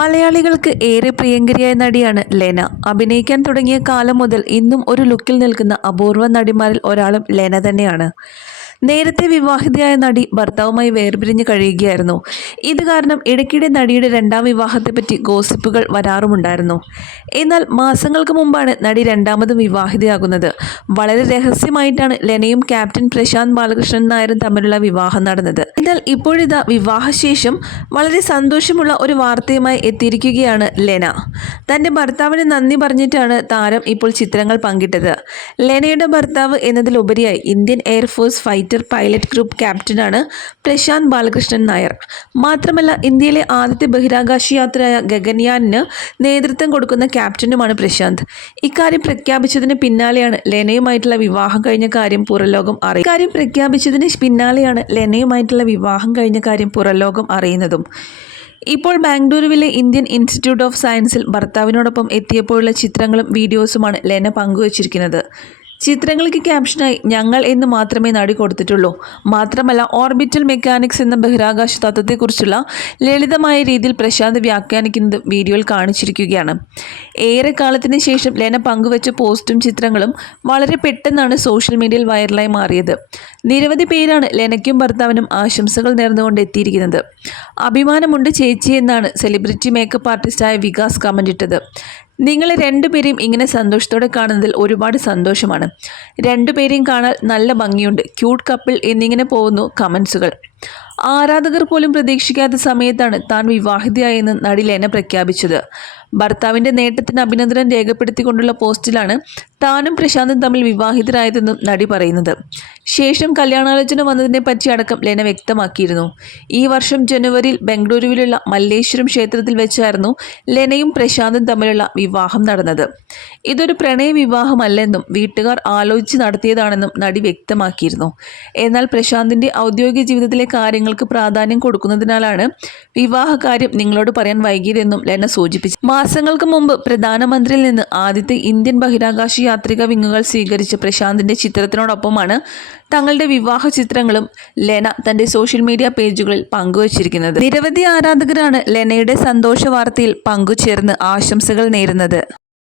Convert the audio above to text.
മലയാളികൾക്ക് ഏറെ പ്രിയങ്കരിയായ നടിയാണ് ലെന. അഭിനയിക്കാൻ തുടങ്ങിയ കാലം മുതൽ ഇന്നും ഒരു ലുക്കിൽ നിൽക്കുന്ന അപൂർവ നടിമാരിൽ ഒരാളും ലെന തന്നെയാണ്. നേരത്തെ വിവാഹിതയായ നടി ഭർത്താവുമായി വേർപിരിഞ്ഞ് കഴിയുകയായിരുന്നു. ഇത് കാരണം ഇടയ്ക്കിടെ നടിയുടെ രണ്ടാം വിവാഹത്തെപ്പറ്റി ഗോസിപ്പുകൾ വരാറുമുണ്ടായിരുന്നു. എന്നാൽ മാസങ്ങൾക്ക് മുമ്പാണ് നടി രണ്ടാമതും വിവാഹിതയാകുന്നത്. വളരെ രഹസ്യമായിട്ടാണ് ലെനയും ക്യാപ്റ്റൻ പ്രശാന്ത് ബാലകൃഷ്ണൻ നായരും തമ്മിലുള്ള വിവാഹം നടന്നത്. എന്നാൽ ഇപ്പോഴിതാ വിവാഹശേഷം വളരെ സന്തോഷമുള്ള ഒരു വാർത്തയുമായി എത്തിയിരിക്കുകയാണ് ലെന. തന്റെ ഭർത്താവിന് നന്ദി പറഞ്ഞിട്ടാണ് താരം ഇപ്പോൾ ചിത്രങ്ങൾ പങ്കിട്ടത്. ലെനയുടെ ഭർത്താവ് എന്നതിലുപരിയായി Indian air force fighter pilot group ക്യാപ്റ്റനാണ് Prashant Balakrishnan Nair. മാത്രമല്ല ഇന്ത്യയിലെ ആദ്യത്തെ ബഹിരാകാശ യാത്രയായ ഗഗൻയാനിന് നേതൃത്വം കൊടുക്കുന്ന ക്യാപ്റ്റനുമാണ് പ്രശാന്ത്. ഇക്കാര്യം പ്രഖ്യാപിച്ചതിന് പിന്നാലെയാണ് ലെനയുമായിട്ടുള്ള വിവാഹം കഴിഞ്ഞ കാര്യം പുറലോകം അറിയും ഇക്കാര്യം പ്രഖ്യാപിച്ചതിന് പിന്നാലെയാണ് ലെനയുമായിട്ടുള്ള വിവാഹം കഴിഞ്ഞ കാര്യം പുറലോകം അറിയുന്നതും. ഇപ്പോൾ ബാംഗ്ലൂരുവിലെ ഇന്ത്യൻ ഇൻസ്റ്റിറ്റ്യൂട്ട് ഓഫ് സയൻസിൽ ഭർത്താവിനോടൊപ്പം എത്തിയപ്പോഴുള്ള ചിത്രങ്ങളും വീഡിയോസുമാണ് ലെന പങ്കുവച്ചിരിക്കുന്നത്. ചിത്രങ്ങൾക്ക് ക്യാപ്ഷനായി ഞങ്ങൾ എന്ന് മാത്രമേ നടി കൊടുത്തിട്ടുള്ളൂ. മാത്രമല്ല ഓർബിറ്റൽ മെക്കാനിക്സ് എന്ന ബഹിരാകാശ തത്വത്തെക്കുറിച്ചുള്ള ലളിതമായ രീതിയിൽ പ്രശാന്ത് വ്യാഖ്യാനിക്കുന്നത് വീഡിയോയിൽ കാണിച്ചിരിക്കുകയാണ്. ഏറെ കാലത്തിന് ശേഷം ലെന പങ്കുവച്ച പോസ്റ്റും ചിത്രങ്ങളും വളരെ പെട്ടെന്നാണ് സോഷ്യൽ മീഡിയയിൽ വൈറലായി മാറിയത്. നിരവധി പേരാണ് ലെനയ്ക്കും ഭർത്താവിനും ആശംസകൾ നേർന്നുകൊണ്ട് എത്തിയിരിക്കുന്നത്. അഭിമാനമുണ്ട് ചേച്ചി എന്നാണ് സെലിബ്രിറ്റി മേക്കപ്പ് ആർട്ടിസ്റ്റായ വികാസ് കമന്റ് നിങ്ങളെ രണ്ടുപേരെയും ഇങ്ങനെ സന്തോഷത്തോടെ കാണുന്നതിൽ ഒരുപാട് സന്തോഷമാണ്. രണ്ടുപേരെയും കാണാൻ നല്ല ഭംഗിയുണ്ട്. ക്യൂട്ട് കപ്പിൾ എന്നിങ്ങനെ പോകുന്നു കമൻസുകൾ ആരാധകർ പോലും പ്രതീക്ഷിക്കാത്ത സമയത്താണ് താൻ വിവാഹിതയായെന്ന് നടി ലേന പ്രഖ്യാപിച്ചത്. ഭർത്താവിന്റെ നേട്ടത്തിന് അഭിനന്ദനം രേഖപ്പെടുത്തിക്കൊണ്ടുള്ള പോസ്റ്റിലാണ് താനും പ്രശാന്തും തമ്മിൽ വിവാഹിതരായതെന്നും നടി പറയുന്നത്. ശേഷം കല്യാണാലോചന വന്നതിനെ പറ്റി അടക്കം ലേന വ്യക്തമാക്കിയിരുന്നു. ഈ വർഷം ജനുവരിയിൽ ബംഗളൂരുവിലുള്ള മല്ലേശ്വരം ക്ഷേത്രത്തിൽ വെച്ചായിരുന്നു ലെനയും പ്രശാന്തും തമ്മിലുള്ള വിവാഹം നടന്നത്. ഇതൊരു പ്രണയ വിവാഹമല്ലെന്നും വീട്ടുകാർ ആലോചിച്ച് നടത്തിയതാണെന്നും നടി വ്യക്തമാക്കിയിരുന്നു. എന്നാൽ പ്രശാന്തിന്റെ ഔദ്യോഗിക ജീവിതത്തിലെ കാര്യങ്ങൾക്ക് പ്രാധാന്യം കൊടുക്കുന്നതിനാലാണ് വിവാഹകാര്യം നിങ്ങളോട് പറയാൻ വൈകിയതെന്നും ലെന സൂചിപ്പിച്ചു. മാസങ്ങൾക്ക് മുമ്പ് പ്രധാനമന്ത്രിയിൽ നിന്ന് ആദ്യത്തെ ഇന്ത്യൻ ബഹിരാകാശ യാത്രിക വിങ്ങുകൾ സ്വീകരിച്ച പ്രശാന്തിന്റെ ചിത്രത്തിനോടൊപ്പമാണ് തങ്ങളുടെ വിവാഹ ചിത്രങ്ങളും ലെന തന്റെ സോഷ്യൽ മീഡിയ പേജുകളിൽ പങ്കുവച്ചിരിക്കുന്നത്. നിരവധി ആരാധകരാണ് ലെനയുടെ സന്തോഷ വാർത്തയിൽ പങ്കുചേർന്ന് ആശംസകൾ നേരുന്നത്.